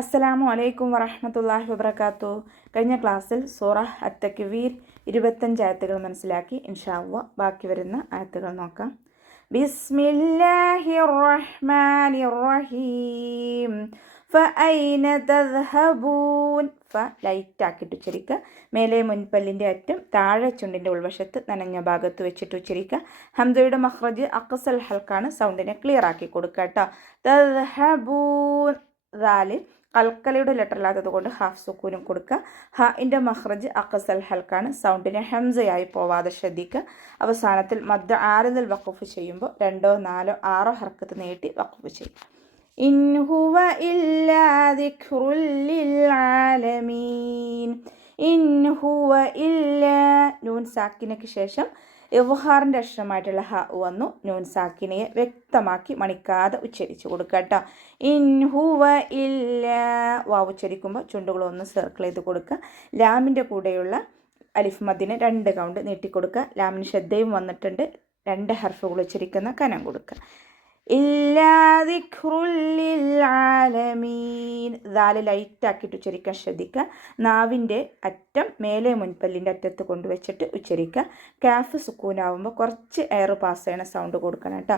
അസ്സലാമു അലൈക്കും വറഹ്മത്തുള്ളാഹി വബറകാത്തു. കഴിഞ്ഞ ക്ലാസ്സിൽ സൂറ അത്തക്വീർ 25 ആയത്തുകൾ മനസ്സിലാക്കി. ഇൻഷാ അല്ലാഹ് ബാക്കി വരുന്ന ആയത്തുകൾ നോക്കാം. ബിസ്മില്ലാഹിർ റഹ്മാനിർ റഹീം. ഫഅൈന തദ്ഹബൂൻ. ഫ ലൈറ്റ് ആക്കിയിട്ട് ഉച്ചരിക്കുക. മേലെ മുൻപല്ലിൻ്റെ അറ്റം താഴെ ചുണ്ടിൻ്റെ ഉൾവശത്ത് നനഞ്ഞ ഭാഗത്ത് വെച്ചിട്ട് ഉച്ചരിക്കുക. ഹംസയുടെ മഖ്റജ് അഖ്സൽ ഹൽക്കാണ്. സൗണ്ടിനെ ക്ലിയർ ആക്കി കൊടുക്കുക കേട്ടോ. തദ്ഹബൂൻ. ദാല് കൽക്കലയുടെ ലെറ്റർ അല്ലാത്തത് കൊണ്ട് ഹാഫ് സുക്കൂനും കൊടുക്കുക. ഹഇൻ്റെ മഖ്റജ് അഖ്സൽ ഹൽക്കാണ്. സൗണ്ടിനെ ഹംസയായി പോവാതെ ശ്രദ്ധിക്കുക. അവസാനത്തിൽ മദ് ആരിദിൽ വഖഫ് ചെയ്യുമ്പോൾ 2, 4, 6 ഹർക്കത്ത് നീട്ടി വഖഫ് ചെയ്യും. ഇൻ ഹുവ ഇല്ലാ ദിക്റുൽ ലിൽ ആലമീൻ. ഇൻ ഹുവ ഇല്ലാ നൂൻ സാക്കിനയ്ക്ക് ശേഷം ഇവ്ഹാറിൻ്റെ അക്ഷരമായിട്ടുള്ള ഹ വന്നു. നൂൻ സാക്കിനയെ വ്യക്തമാക്കി മണിക്കാതെ ഉച്ചരിച്ച് കൊടുക്കുക കേട്ടോ. ഇൻ ഹുവ ഇല്ല വാവ് ഉച്ചരിക്കുമ്പോൾ ചുണ്ടുകളൊന്ന് സർക്കിൾ ചെയ്ത് കൊടുക്കുക. ലാമിൻ്റെ കൂടെയുള്ള അലിഫ് മദ്ദിനെ 2 കൗണ്ട് നീട്ടിക്കൊടുക്കുക. ലാമിന് ശ്രദ്ധയും വന്നിട്ടുണ്ട്. 2 ഹർഫുകൾ ഉച്ചരിക്കുന്ന കനം കൊടുക്കുക. ഇല്ലാ ദിക്റുൽ ലിൽ ആലമീൻ. ദാല് ലൈറ്റ് ആക്കിയിട്ട് ഉച്ചരിക്കാൻ ശ്രദ്ധിക്കുക. നാവിൻ്റെ അറ്റം മേലെ മുൻപല്ലിൻ്റെ അറ്റത്ത് കൊണ്ടുവച്ചിട്ട് ഉച്ചരിക്കുക. കാഫ് സുക്കൂനാവുമ്പോൾ കുറച്ച് എയർ പാസ് ചെയ്യണ സൗണ്ട് കൊടുക്കണം കേട്ടോ.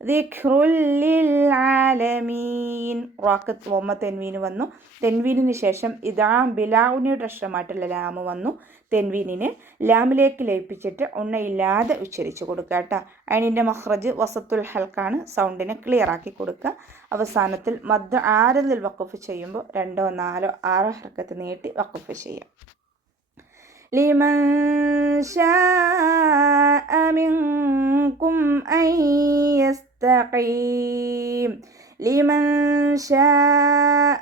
ദിക്റുൽ ലിൽ ആലമീൻ. റാക്ക് വമ്മ തെൻവീന് വന്നു. തെൻവീനിന് ശേഷം ഇതാ ബിലാഉനിയുടെ അക്ഷരമായിട്ടുള്ള ലാമ് വന്നു. തെൻവീനിനെ ലാമിലേക്ക് ലയിപ്പിച്ചിട്ട് ഉണ്ണയില്ലാതെ ഉച്ചരിച്ച് കൊടുക്കുക കേട്ടോ. അതിൻ്റെ മഖ്റജ് വസത്തുൽ ഹൽക്കാണ്. സൗണ്ടിനെ ക്ലിയർ ആക്കി കൊടുക്കുക. അവസാനത്തിൽ മദ് ആരിദിൽ വഖഫ് ചെയ്യുമ്പോൾ 2, 4, 6 ഹർക്കത്ത് നീട്ടി വഖഫ് ചെയ്യാം. ലിമൻ ശാഅ മിൻകും അൻ യസ്തഖീം. ലിമൻ ശാഅ.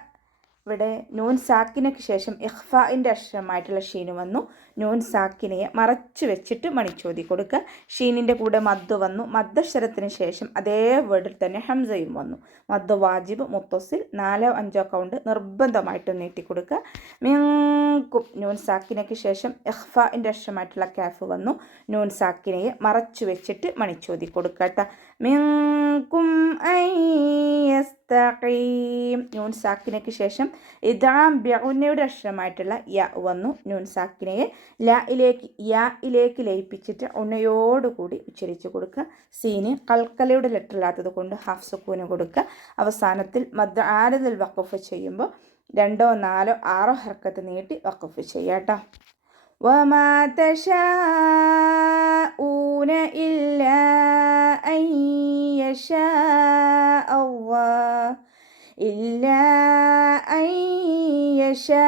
ഇവിടെ നൂൻ സാക്കിനയ്ക്ക് ശേഷം ഇഖ്ഫാഇൻ്റെ അക്ഷരമായിട്ടുള്ള ഷീന് വന്നു. നൂൻ സാക്കിനയെ മറച്ചു വെച്ചിട്ട് മണിച്ചോതി കൊടുക്കുക. ഷീനിൻ്റെ കൂടെ മദ് വന്നു. മദ്ദക്ഷരത്തിന് ശേഷം അതേ വേർഡിൽ തന്നെ ഹംസയും വന്നു. മദ് വാജിബ് മുത്തസിൽ 4, 5 കൗണ്ട് നിർബന്ധമായിട്ടും നീട്ടിക്കൊടുക്കുക. മിൻകും നൂൻ സാക്കിനയ്ക്ക് ശേഷം ഇഖ്ഫാഇൻ്റെ അക്ഷരമായിട്ടുള്ള കാഫ് വന്നു. നൂൻ സാക്കിനയെ മറച്ചു വെച്ചിട്ട് മണിച്ചോതി കൊടുക്കുക കേട്ടോ. മിൻകും അൻ യസ്തഖീം. നൂൻ സാക്കിനയ്ക്ക് ശേഷം ഇദാം ബിഉന്നയുടെ അക്ഷരമായിട്ടുള്ള യ വന്നു. നൂൻ സാക്കിനയെ യായിലേക്ക് ലയിപ്പിച്ചിട്ട് ഉണ്ണയോടുകൂടി ഉച്ചരിച്ച് കൊടുക്കുക. സീന് കൽക്കലയുടെ ലെറ്റർ ഇല്ലാത്തത് കൊണ്ട് ഹാഫ് സുക്കൂന് കൊടുക്കുക. അവസാനത്തിൽ മദ് ആരിദിൽ വഖഫ് ചെയ്യുമ്പോൾ 2, 4, 6 ഹർക്കത്ത് നീട്ടി വഖഫ് ചെയ്യുക കേട്ടോ. വമാ തശാഊന ഇല്ലാ അൻ യശാ അല്ലാഹ്. ഇല്ലാ അൻ യശാ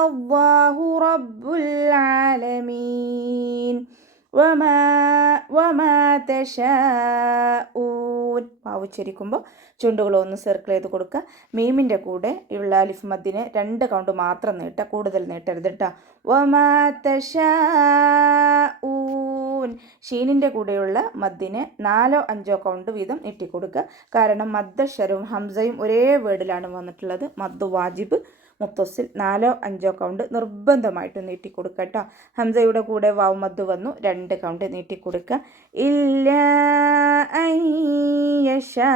അല്ലാഹു റബ്ബുൽ ആലമീൻ. വമാ തശാഊൻ. ഉച്ചരിക്കുമ്പോൾ ചുണ്ടുകളൊന്ന് സർക്കിൾ ചെയ്ത് കൊടുക്കുക. മീമിൻ്റെ കൂടെ ഉള്ള അലിഫ് മദ്ദിനെ 2 കൗണ്ട് മാത്രം നീട്ടുക. കൂടുതൽ നീട്ടരുത് കേട്ടോ. വമാ തശാഊൻ. ഷീനിൻ്റെ കൂടെയുള്ള മദ്ദിനെ 4, 5 കൗണ്ട് വീതം നീട്ടിക്കൊടുക്കുക. കാരണം മദ്ദക്ഷരവും ഹംസയും ഒരേ വേർഡിലാണ് വന്നിട്ടുള്ളത്. മദ് വാജിബ് മുത്തസിൽ 4, 5 കൗണ്ട് നിർബന്ധമായിട്ട് നീട്ടിക്കൊടുക്കുക കേട്ടോ. ഹംസയുടെ കൂടെ വാവ് മദ് വന്നു. 2 കൗണ്ട് നീട്ടിക്കൊടുക്കുക. ഇല്ലാ അൻ യശാ.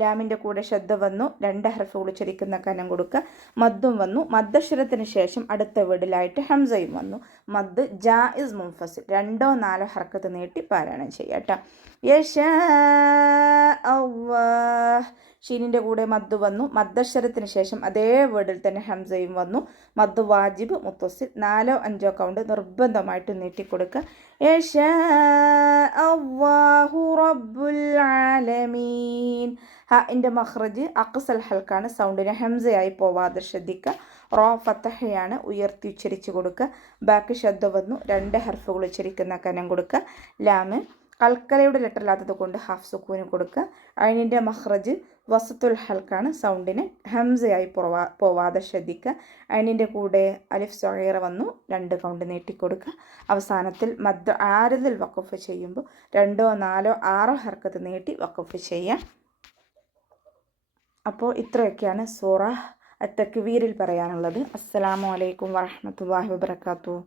ലാമിൻ്റെ കൂടെ ശബ്ദ വന്നു. 2 ഹർഫുകൾ ഉച്ചരിക്കുന്ന കനം കൊടുക്കുക. മദ്ദും വന്നു. മദ്ദക്ഷരത്തിന് ശേഷം അടുത്ത വേർഡിലായിട്ട് ഹംസയും വന്നു. മദ് ജായിസ് മുൻഫസിൽ 2, 4 ഹർക്കത്ത് നീട്ടി പാരായണം ചെയ്യുക കേട്ടോ. യശാ അല്ലാഹ്. ഷീനിൻ്റെ കൂടെ മദ് വന്നു. മദ്ദക്ഷരത്തിന് ശേഷം അതേ വേർഡിൽ തന്നെ ഹംസയും വന്നു. മദ് വാജിബ് മുത്തസിൽ 4, 5 കൗണ്ട് നിർബന്ധമായിട്ട് നീട്ടിക്കൊടുക്കുക. യശാ അല്ലാഹു റബ്ബുൽ ആലമീൻ. ഹഇൻ്റെ മഖ്റജ് അഖ്സൽ ഹൽക്കാണ്. സൗണ്ടിനെ ഹംസയായി പോവാതെ ശ്രദ്ധിക്കുക. റോ ഫത്തഹയാണ്. ഉയർത്തി ഉച്ചരിച്ച് കൊടുക്കുക. ബാക്കി ശബ്ദ വന്നു. 2 ഹർഫുകൾ ഉച്ചരിക്കുന്ന കനം കൊടുക്കുക. ലാമ് കൽക്കലയുടെ ലെറ്റർ ഇല്ലാത്തത് കൊണ്ട് ഹാഫ് സുക്കൂന് കൊടുക്കുക. ഐനിൻ്റെ മഖ്റജ് വസത്തുൽ ഹൽക്കാണ്. സൗണ്ടിന് ഹംസയായി പോവാതെ ശ്രദ്ധിക്കുക. ഐനിൻ്റെ കൂടെ അലിഫ് സഗീറ വന്നു. 2 കൗണ്ട് നീട്ടിക്കൊടുക്കുക. അവസാനത്തിൽ മദ് ആരിദിൽ വഖഫ് ചെയ്യുമ്പോൾ 2, 4, 6 ഹർക്കത്ത് നീട്ടി വഖഫ് ചെയ്യാം. അപ്പോൾ ഇത്രയൊക്കെയാണ് സൂറ അത്തക്വീറിൽ പറയാനുള്ളത്. അസ്സലാമു അലൈക്കും വറഹ്മത്തുള്ളാഹി വബറകാതുഹു.